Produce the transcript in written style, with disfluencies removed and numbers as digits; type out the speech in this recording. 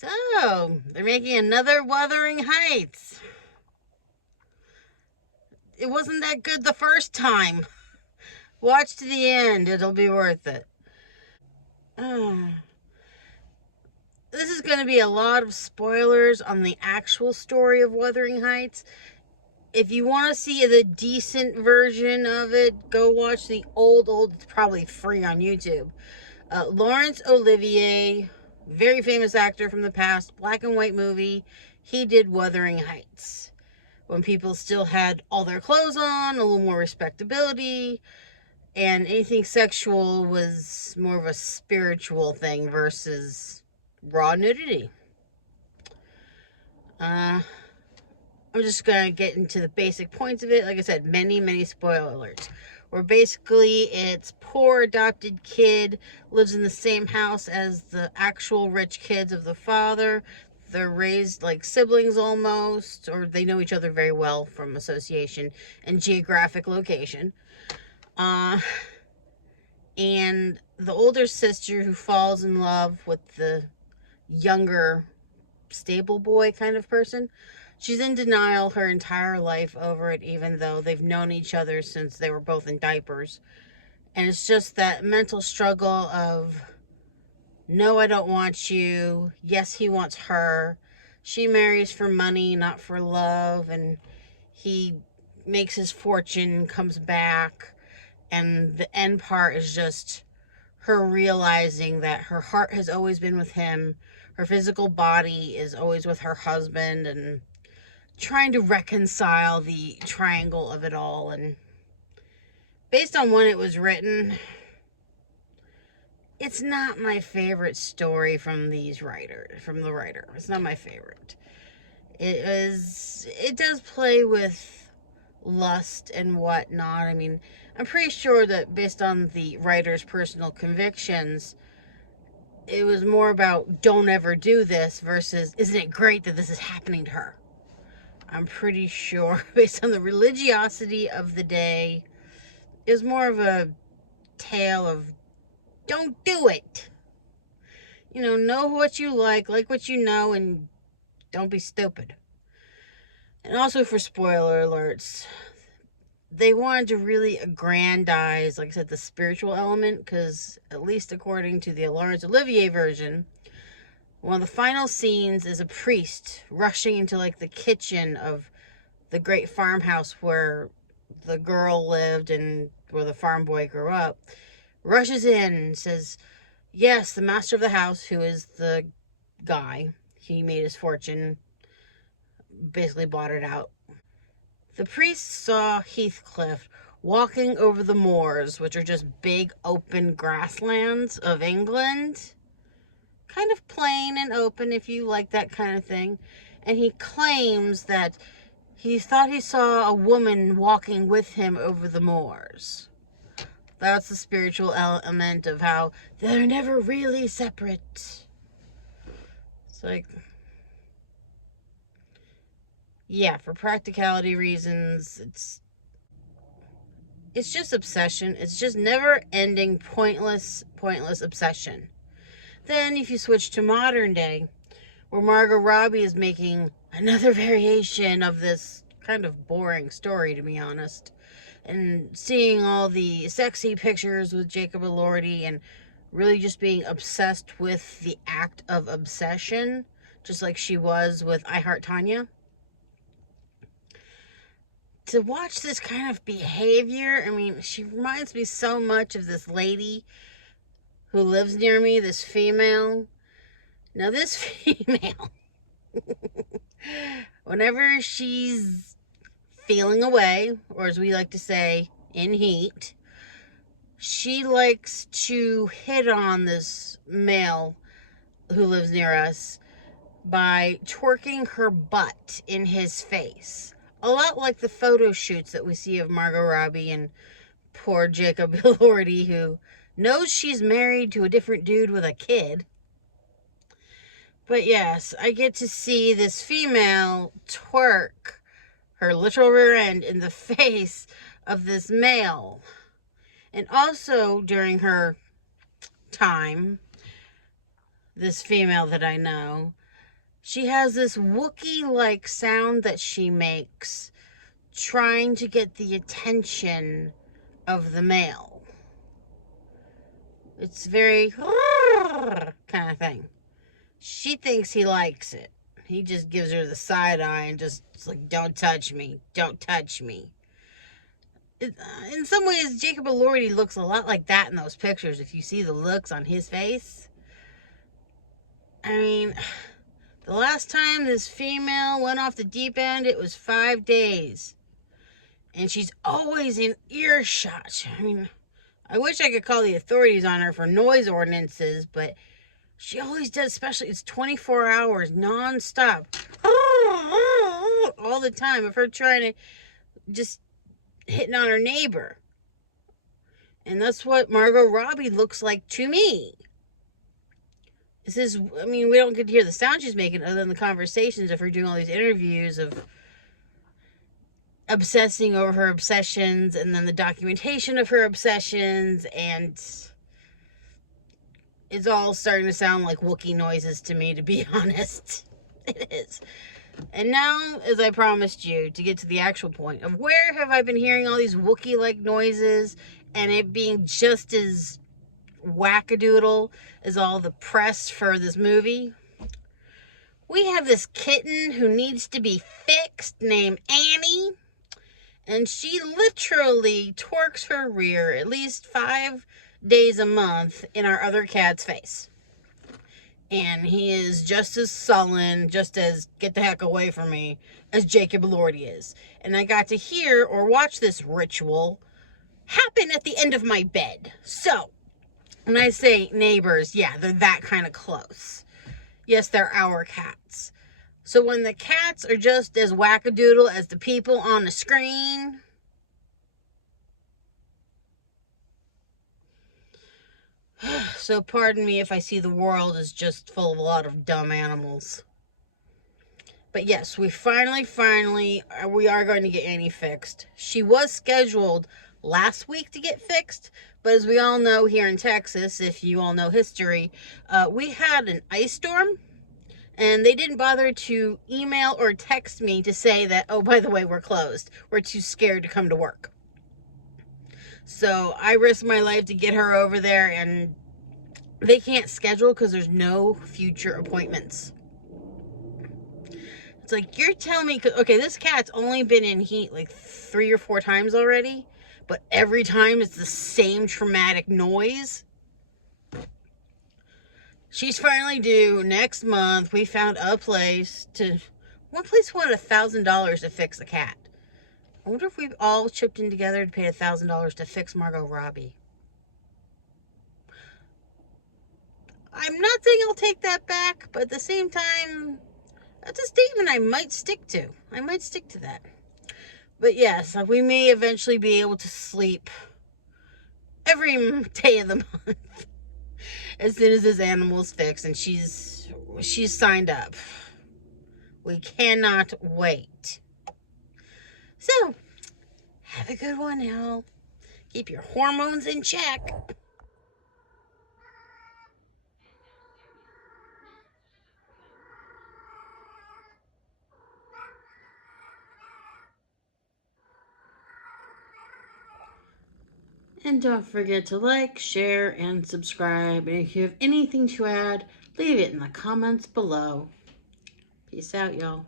So, they're making another Wuthering Heights. It wasn't that good the first time. Watch to the end, it'll be worth it. This is going to be a lot of spoilers on the actual story of Wuthering Heights. If you want to see the decent version of it, go watch the old, it's probably free on YouTube. Laurence Olivier, very famous actor from the past, black and white movie. He did Wuthering Heights when people still had all their clothes on, a little more respectability, and anything sexual was more of a spiritual thing versus raw nudity. I'm just going to get into the basic points of it. Like I said, many spoiler alerts. Where basically it's poor adopted kid lives in the same house as the actual rich kids of the father. They're raised like siblings almost, or they know each other very well from association and geographic location. And the older sister who falls in love with the younger stable boy kind of person, she's in denial her entire life over it, even though they've known each other since they were both in diapers. And it's just that mental struggle of, no, I don't want you. Yes, he wants her. She marries for money, not for love. And he makes his fortune, comes back. And the end part is just her realizing that her heart has always been with him. Her physical body is always with her husband, and trying to reconcile the triangle of it all. And based on when it was written, it's not my favorite story from the writer. It's not my favorite. It does play with lust and whatnot. I mean, I'm pretty sure that based on the writer's personal convictions, it was more about don't ever do this versus isn't it great that this is happening to her. I'm pretty sure based on the religiosity of the day, it was more of a tale of don't do it. Know what you like what you know, and don't be stupid. And also for spoiler alerts, they wanted to really aggrandize, like I said, the spiritual element, because at least according to the Laurence Olivier version, one of the final scenes is a priest rushing into like the kitchen of the great farmhouse where the girl lived and where the farm boy grew up, rushes in and says, yes, the master of the house, who is the guy, he made his fortune, basically bought it out. The priest saw Heathcliff walking over the moors, which are just big open grasslands of England. Kind of plain and open if you like that kind of thing. And he claims that he thought he saw a woman walking with him over the moors. That's the spiritual element of how they're never really separate. It's like, yeah, for practicality reasons, it's just obsession. It's just never-ending, pointless obsession. Then if you switch to modern day, where Margot Robbie is making another variation of this kind of boring story, to be honest, and seeing all the sexy pictures with Jacob Elordi and really just being obsessed with the act of obsession, just like she was with I Heart Tanya. To watch this kind of behavior, I mean, she reminds me so much of this lady who lives near me, this female. Now, this female, whenever she's feeling away, or as we like to say, in heat, she likes to hit on this male who lives near us by twerking her butt in his face. A lot like the photo shoots that we see of Margot Robbie and poor Jacob Elordi, who knows she's married to a different dude with a kid. But yes, I get to see this female twerk her literal rear end in the face of this male. And also during her time, this female that I know She has this Wookiee-like sound that she makes, trying to get the attention of the male. It's very kind of thing. She thinks he likes it. He just gives her the side eye and just like, don't touch me, don't touch me. In some ways, Jacob Elordi looks a lot like that in those pictures. If you see the looks on his face, I mean, the last time this female went off the deep end, it was 5 days. And she's always in earshot. I mean, I wish I could call the authorities on her for noise ordinances, but she always does, especially it's 24 hours, nonstop. All the time of her trying to just hitting on her neighbor. And that's what Margot Robbie looks like to me. This is, I mean, we don't get to hear the sound she's making other than the conversations of her doing all these interviews of obsessing over her obsessions and then the documentation of her obsessions, and it's all starting to sound like Wookiee noises to me, to be honest. It is. And now, as I promised you, to get to the actual point of where have I been hearing all these Wookiee-like noises and it being just as wackadoodle as all the press for this movie. We have this kitten who needs to be fixed named Annie. And she literally twerks her rear at least 5 days a month in our other cat's face. And he is just as sullen, just as get the heck away from me, as Jacob Elordi is. And I got to hear or watch this ritual happen at the end of my bed. So, when I say neighbors, yeah, they're that kind of close. Yes, they're our cats. So when the cats are just as wackadoodle as the people on the screen, so pardon me if I see the world as just full of a lot of dumb animals. But yes, we finally, we are going to get Annie fixed. She was scheduled last week to get fixed, but as we all know here in Texas, if you all know history, we had an ice storm. And they didn't bother to email or text me to say that, oh, by the way, we're closed. We're too scared to come to work. So I risked my life to get her over there, and they can't schedule because there's no future appointments. It's like, you're telling me, okay, this cat's only been in heat like 3 or 4 times already, but every time it's the same traumatic noise. She's finally due next month. We found a place one place wanted $1,000 to fix a cat. I wonder if we've all chipped in together to pay $1,000 to fix Margot Robbie. I'm not saying I'll take that back, but at the same time, that's a statement I might stick to. I might stick to that. But yes, we may eventually be able to sleep every day of the month. As soon as this animal's fixed and she's signed up. We cannot wait. So, have a good one now. Keep your hormones in check. And don't forget to like, share, and subscribe. And if you have anything to add, leave it in the comments below. Peace out, y'all.